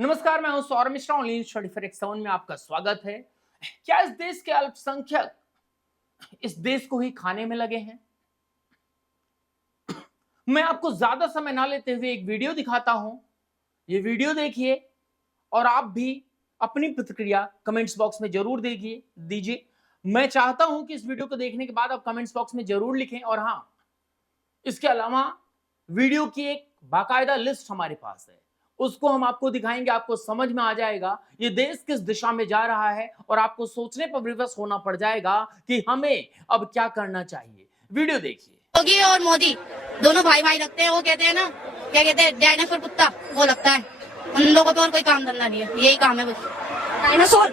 नमस्कार, मैं हूं Saurabh Mishra. Online study for एक्स7 में आपका स्वागत है। क्या इस देश के अल्पसंख्यक इस देश को ही खाने में लगे हैं? मैं आपको ज्यादा समय ना लेते हुए एक वीडियो दिखाता हूं। ये वीडियो देखिए और आप भी अपनी प्रतिक्रिया कमेंट्स बॉक्स में जरूर दीजिए। मैं चाहता हूं कि इस वीडियो को देखने के बाद आप कमेंट्स बॉक्स में जरूर लिखें। और हां, इसके अलावा वीडियो की एक बाकायदा लिस्ट हमारे पास है, उसको हम आपको दिखाएंगे। आपको समझ में आ जाएगा ये देश किस दिशा में जा रहा है और आपको सोचने पर विवश होना पड़ जाएगा कि हमें अब क्या करना चाहिए। वीडियो देखिए। योगी और मोदी दोनों भाई भाई लगते हैं। वो कहते हैं ना, क्या कहते हैं, डायनासोर कुत्ता, वो लगता है। उन लोगों को और कोई काम धंधा नहीं है, यही काम है बस। डायनासोर।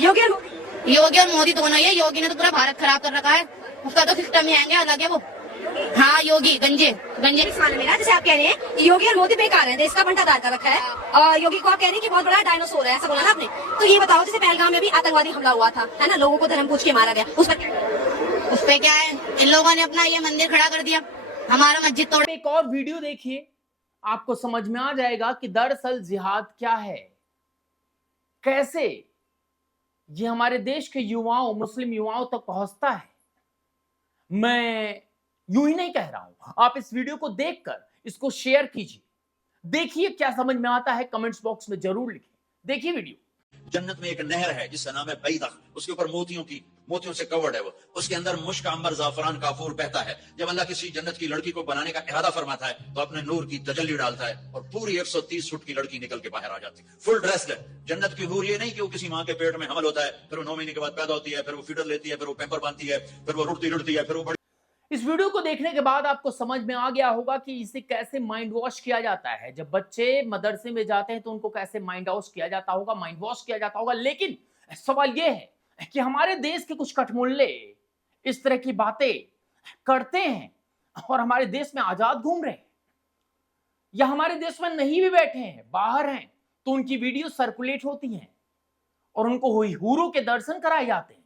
योगी और मोदी दोनों ही है। योगी ने तो पूरा भारत खराब कर रखा है, उसका तो सिस्टम ही आएंगे अलग है वो। हाँ, योगी गंजे इस मामले में ना, जैसे आप कह रहे हैं कि योगी और मोदी बेकार हैं, देश का बंटाधार कर रखा है, और योगी को आप कह रहे हैं कि बहुत बड़ा डायनासोर है, ऐसा बोला ना आपने। तो ये बताओ, जैसे पहलगाम में भी आतंकवादी हमला हुआ था, है ना, लोगों को धर्म पूछ के मारा गया, उस पर क्या है? इन लोगों ने अपना ये मंदिर खड़ा कर दिया, हमारा मस्जिद तोड़। एक और वीडियो देखिए, आपको समझ में आ जाएगा कि दरअसल जिहाद क्या है, कैसे ये हमारे देश के युवाओं, मुस्लिम युवाओं तक पहुंचता है। मैं यूं ही नहीं कह रहा हूं, आप इस वीडियो को देखकर इसको शेयर कीजिए। देखिए क्या समझ में आता है, कमेंट्स बॉक्स में जरूर लिखें। देखिए वीडियो। जन्नत में एक नहर है जिसका नाम है बैदख, उसके ऊपर मोतियों से कवर्ड है वो, उसके अंदर मुश्क, अंबर, जाफरान, काफूर बहता है। जब अल्लाह किसी जन्नत की लड़की को बनाने का इरादा फरमाता है तो अपने नूर की तजल्ली डालता है और पूरी 130 फुट की लड़की निकल के बाहर आ जाती है, फुल ड्रेस्ड है। जन्नत की हूर ये नहीं कि वो किसी माँ के पेट में हमल होता है, फिर वो 9 महीने के बाद पैदा होती है, फिर वो फीडर लेती है, फिर वो पैम्पर बांधती है, फिर वो रुड़ती है, फिर वो। इस वीडियो को देखने के बाद आपको समझ में आ गया होगा कि इसे कैसे माइंड वॉश किया जाता है। जब बच्चे मदरसे में जाते हैं तो उनको कैसे माइंड वॉश किया जाता होगा, माइंड वॉश किया जाता होगा। लेकिन सवाल यह है कि हमारे देश के कुछ कठमुल्ले इस तरह की बातें करते हैं और हमारे देश में आजाद घूम रहे हैं, या हमारे देश में नहीं भी बैठे हैं, बाहर हैं, तो उनकी वीडियो सर्कुलेट होती हैं और उनको हूरों के दर्शन कराए जाते हैं।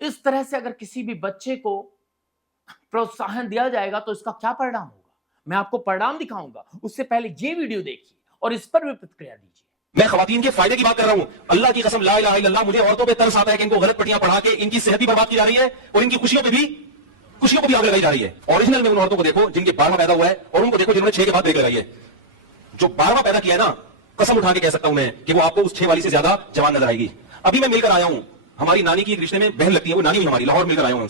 इस तरह से अगर किसी भी बच्चे को प्रोत्साहन दिया जाएगा तो इसका क्या परिणाम होगा, मैं आपको परिणाम दिखाऊंगा। उससे पहले ये वीडियो देखिए और इस पर भी प्रतिक्रिया दीजिए। मैं खवातीन के फायदे की बात कर रहा हूं। अल्लाह की कसम, ला इलाहा इल्लल्लाह, मुझे औरतों पे तरस आता है कि इनको गलत पट्टियां पढ़ा के इनकी सेहत भी बर्बाद की जा रही है और इनकी खुशियों को भी आग लगाई जा रही है। ओरिजिनल में उन औरतों को देखो जिनके 12वां पैदा हुआ है और उनको देखो जिन्होंने 6 के बाद ब्रेक लगाई है। जो 12वां पैदा किया है ना, कसम उठा के कह सकता हूं मैं कि वो आपको उस 6 वाली से ज्यादा जवान नजर आएगी। अभी मैं मिलकर आया हूं, हमारी नानी की एक रिश्ते में बहन लगती है, वो नानी हुई हमारी, लाहौर मिलकर आया हूं।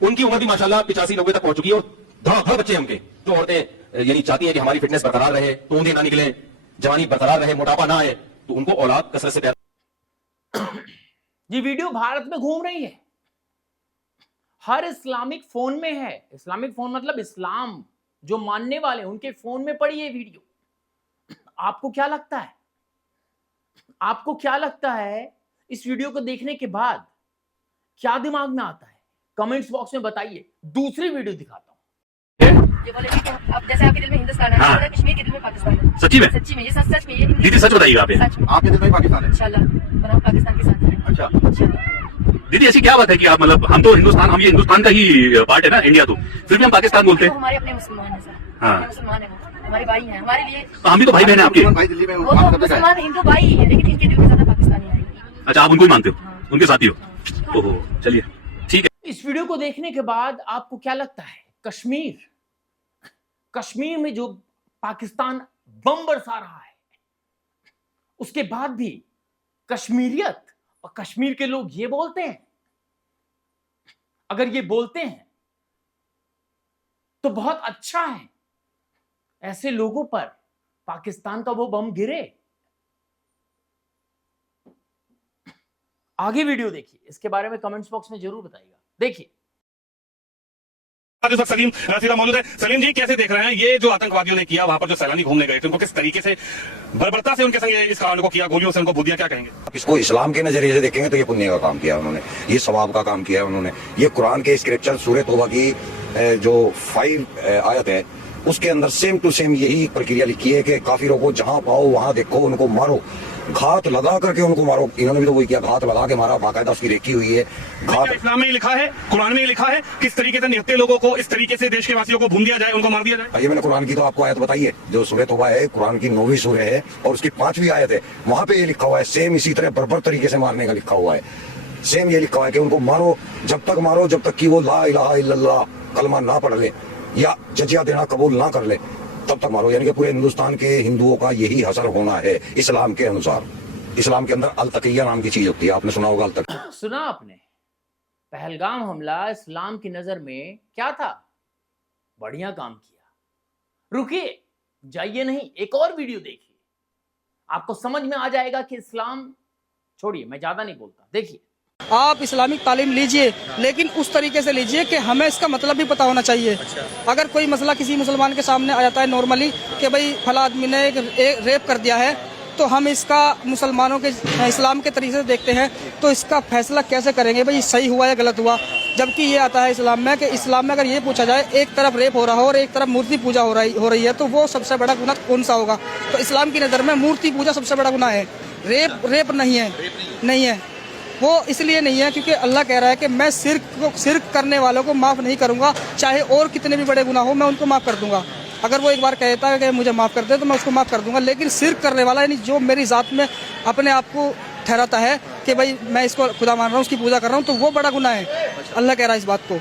उनकी उम्र भी माशाल्लाह 85-90 तक पहुंच चुकी है और धड़ बच्चे हमके। जो औरतें यानी चाहती हैं कि हमारी फिटनेस बरकरार रहे, तोंदे ना निकले, जवानी बरकरार रहे, मोटापा ना आए, तो उनको औलाद कसरत से पैदा। ये वीडियो भारत में घूम रही है, हर इस्लामिक फोन में है। इस्लामिक फोन मतलब इस्लाम जो मानने वाले, उनके फोन में पड़ी है वीडियो। आपको क्या लगता है, आपको क्या लगता है इस वीडियो को देखने के बाद क्या दिमाग में आता है, कमेंट्स बॉक्स में बताइए। दूसरी वीडियो दिखाता हूं। ये बोले कि अब जैसे आपके दिल में हिंदुस्तान है, हाँ। कश्मीर के दिल में पाकिस्तान है। सच्ची में? सच्ची में, ये सच में, ये दीदी सच बताइएगा आप। आपके दिल में पाकिस्तान है? इंशाल्लाह बनाओ पाकिस्तान के साथ हैं। अच्छा, इंशाल्लाह। दीदी ऐसी क्या बात है कि आप मतलब, हम तो हिंदुस्तान, हम ये हिंदुस्तान का ही पार्ट है ना, इंडिया, तो फिर भी हम पाकिस्तान बोलते वो हैं। हमारे अपने मुसलमान है सर, हाँ। हमारे मुसलमान है, वो हमारे भाई हैं, हमारे लिए। तो हम भी तो भाई बहन है आपके। भाई दिल्ली में वो तो मुसलमान हिंदू भाई ही है, लेकिन इनके दिल में ज्यादा पाकिस्तानी है। अच्छा, आप उनको ही मानते हो, उनके साथी हो। ओहो, चलिए ठीक है। इस वीडियो को देखने के बाद आपको क्या लगता है, कश्मीर में जो पाकिस्तान बम बरसा रहा है, उसके बाद भी कश्मीरियत और कश्मीर के लोग ये बोलते हैं, अगर ये बोलते हैं तो बहुत अच्छा है। ऐसे लोगों पर पाकिस्तान का वो बम गिरे। आगे वीडियो देखिए, इसके बारे में कमेंट्स बॉक्स में जरूर बताइएगा। देखिए। सलीम सीधा मौजूद है। सलीम जी, कैसे देख रहे हैं ये जो आतंकवादियों ने किया, वहां पर जो सैलानी घूमने गए थे, उनको किस तरीके से बर्बरता से उनके संग इस कांड को किया, गोलियों से उनको बूदिया, क्या कहेंगे? इसको इस्लाम के नजरिए से देखेंगे तो ये पुण्य का काम किया उन्होंने, ये सवाब का काम किया उन्होंने। ये कुरान के स्क्रिप्चर सूरह तौबा की जो 5 आयत है, उसके अंदर सेम टू सेम यही प्रक्रिया लिखी है कि काफिरों को जहां पाओ वहां देखो, उनको मारो, घात लगा करके उनको मारो। इन्होंने भी तो वही किया, घात लगा के मारा, बाकायदा उसकी रेकी हुई है। क्या इस्लाम में ही लिखा है, कुरान में ही लिखा है, किस तरीके से निहत्ते लोगों को इस तरीके से देश के वासियों को भून दिया जाए, उनको मार दिया जाए? भाई मैंने कुरान की तो आपको आयत बताई है, जो सूरह तौबा है, कुरान की 9वीं सूरह है और उसकी 5वीं आयत है, वहां पे ये लिखा हुआ है, सेम इसी तरह बर्बर तरीके से मारने का लिखा हुआ है। सेम ये लिखा हुआ है कि उनको मारो, जब तक कि वो ला इलाहा इल्लल्लाह कलमा ना पढ़ ले या जजिया देना कबूल ना कर ले, तब तक मारो। यानी कि पूरे हिंदुस्तान के हिंदुओं का यही हशर होना है इस्लाम के अनुसार। इस्लाम के अंदर अल तकिया नाम की चीज होती है, आपने सुना होगा अल तकिया। सुना आपने? पहलगाम हमला इस्लाम की नजर में क्या था? बढ़िया काम किया। रुकिए, जाइए नहीं, एक और वीडियो देखिए, आपको समझ में आ जाएगा कि इस्लाम, छोड़िए मैं ज्यादा नहीं बोलता, देखिए। आप इस्लामिक तालीम लीजिए, लेकिन उस तरीके से लीजिए कि हमें इसका मतलब भी पता होना चाहिए। अगर कोई मसला किसी मुसलमान के सामने आ जाता है नॉर्मली कि भाई फला आदमी ने एक रेप कर दिया है, तो हम इसका मुसलमानों के इस्लाम के तरीके से देखते हैं, तो इसका फैसला कैसे करेंगे भाई सही हुआ या गलत हुआ? जबकि ये आता है इस्लाम में कि इस्लाम में अगर ये पूछा जाए एक तरफ रेप हो रहा हो और एक तरफ मूर्ति पूजा हो रही है, तो वो सबसे बड़ा गुनाह कौन सा होगा? तो इस्लाम की नज़र में मूर्ति पूजा सबसे बड़ा गुनाह है, रेप नहीं है। वो इसलिए नहीं है क्योंकि अल्लाह कह रहा है कि मैं शिर्क करने वालों को माफ़ नहीं करूँगा, चाहे और कितने भी बड़े गुनाह हो मैं उनको माफ़ कर दूंगा। अगर वो एक बार कहता है कि मुझे माफ़ कर दे तो मैं उसको माफ़ कर दूंगा, लेकिन शिर्क करने वाला यानी जो मेरी ज़ात में अपने आप को ठहराता है कि भाई मैं इसको खुदा मान रहा हूँ, उसकी पूजा कर रहा हूँ, तो वो बड़ा गुनाह है। अल्लाह कह रहा है इस बात को।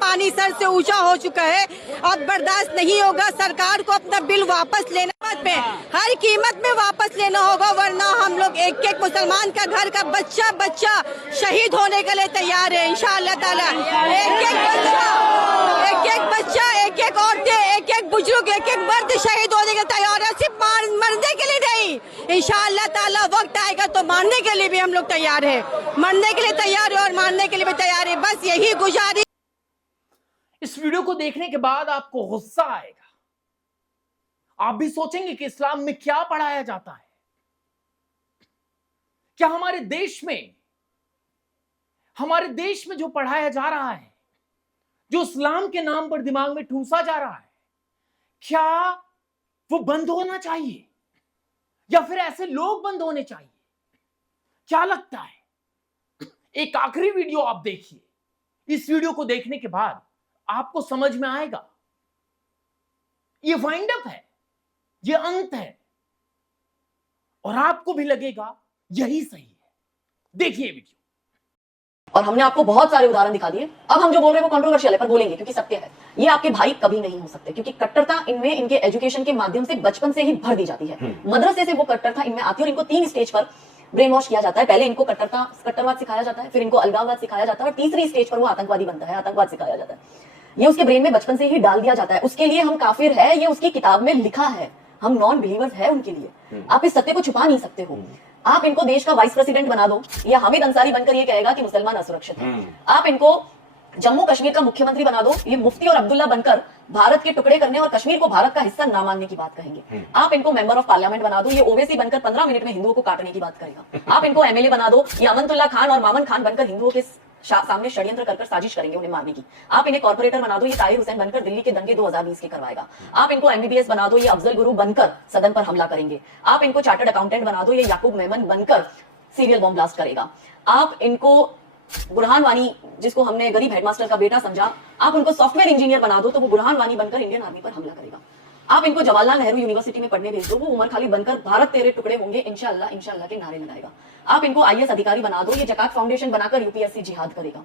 पानी सर से ऊंचा हो चुका है, अब बर्दाश्त नहीं होगा। सरकार को अपना बिल वापस लेना पे हर कीमत में वापस लेना होगा, वरना हम लोग एक एक मुसलमान का घर का बच्चा शहीद होने के लिए तैयार है इंशाअल्लाह ताला। एक एक बच्चा, एक एक औरतें, एक एक बुजुर्ग, एक एक मर्द शहीद होने के तैयार है, सिर्फ मरने के लिए नहीं। इंशाअल्लाह ताला वक्त आएगा तो मारने के लिए भी हम लोग तैयार है, मरने के लिए तैयार है और मारने के लिए भी तैयार है। बस यही गुजारिश। इस वीडियो को देखने के बाद आपको गुस्सा आएगा, आप भी सोचेंगे कि इस्लाम में क्या पढ़ाया जाता है। क्या हमारे देश में जो पढ़ाया जा रहा है, जो इस्लाम के नाम पर दिमाग में ठूंसा जा रहा है, क्या वो बंद होना चाहिए या फिर ऐसे लोग बंद होने चाहिए? क्या लगता है? एक आखिरी वीडियो आप देखिए, इस वीडियो को देखने के बाद आपको समझ में आएगा। ये वाइंड अप है, ये अंत है, और आपको भी लगेगा यही सही है। देखिए वीडियो। और हमने आपको बहुत सारे उदाहरण दिखा दिए। अब हम जो बोल रहे हैं वो कंट्रोवर्शियल है, पर बोलेंगे क्योंकि सत्य है। ये आपके भाई कभी नहीं हो सकते, क्योंकि कट्टरता इनमें इनके एजुकेशन के माध्यम से बचपन से ही भर दी जाती है। मदरसे से वो कट्टरता इनमें आती है और इनको 3 स्टेज पर ब्रेन वॉश किया जाता है। पहले इनको कट्टरवाद सिखाया जाता है, फिर इनको अलगाववाद सिखाया जाता है, और तीसरी स्टेज पर वो आतंकवादी बनता है, आतंकवाद सिखाया जाता है। ये उसके ब्रेन में बचपन से ही डाल दिया जाता है। उसके लिए हम काफिर है, ये उसकी किताब में लिखा है, हम नॉन बिलीवर्स है उनके लिए। आप इस सत्य को छुपा नहीं सकते हो। आप इनको देश का वाइस प्रेसिडेंट बना दो, या हामिद अंसारी बनकर ये कहेगा कि मुसलमान असुरक्षित है। आप इनको जम्मू कश्मीर का मुख्यमंत्री बना दो, ये मुफ्ती और अब्दुल्ला बनकर भारत के टुकड़े करने और कश्मीर को भारत का हिस्सा ना मानने की बात कहेंगे। आप इनको मेंबर ऑफ पार्लियामेंट बना दो, ये ओवैसी बनकर 15 मिनट में हिंदुओं को काटने की बात करेगा। आप इनको एमएलए बना दो, ये अमनतुल्ला खान और मामन खान बनकर हिंदुओं के सामने षड्यंत्र कर साजिश करेंगे उन्हें मारने की। आप इन्हें कॉर्पोरेटर बना दो, ये ताहिर हुसैन बनकर दिल्ली के दंगे 2020 के करवाएगा। आप इनको एमबीबीएस बना दो, ये अफजल गुरु बनकर सदन पर हमला करेंगे। आप इनको चार्टर्ड अकाउंटेंट बना दो, ये याकूब मेमन बनकर सीरियल बॉम्ब ब्लास्ट करेगा। आप इनको बुरहान वानी, जिसको हमने गरीब हेडमास्टर का बेटा समझा, आप उनको सॉफ्टवेयर इंजीनियर बना दो तो वो बुरहान वानी बनकर इंडियन आर्मी पर हमला करेगा। आप इनको जवाहरलाल नेहरू यूनिवर्सिटी में पढ़ने भेज दो, वो उमर खालिद बनकर भारत तेरे टुकड़े होंगे इंशाअल्लाह इंशाअल्लाह के नारे लगाएगा। आप इनको आईएएस अधिकारी बना दो, ये जकात फाउंडेशन बनाकर यूपीएससी जिहाद करेगा।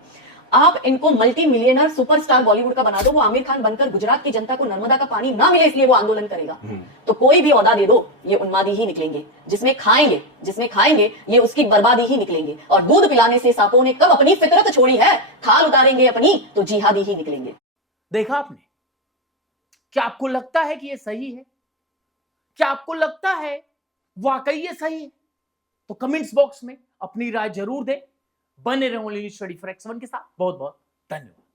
आप इनको मल्टी मिलियनर सुपरस्टार बॉलीवुड का बना दो, वो आमिर खान बनकर गुजरात की जनता को नर्मदा का पानी ना मिले इसलिए वो आंदोलन करेगा। तो कोई भी ओहदा दे दो, ये उन्मादी ही निकलेंगे। जिसमें खाएंगे ये उसकी बर्बादी ही निकलेंगे। और दूध पिलाने से सांपों ने कब अपनी फितरत छोड़ी है, खाल उतारेंगे अपनी तो जिहादी ही निकलेंगे। देखा आपने? क्या आपको लगता है कि ये सही है? क्या आपको लगता है वाकई ये सही है? तो कमेंट्स बॉक्स में अपनी राय जरूर दें। बने रहो ओनली स्टडी फॉर X1 के साथ। बहुत बहुत धन्यवाद।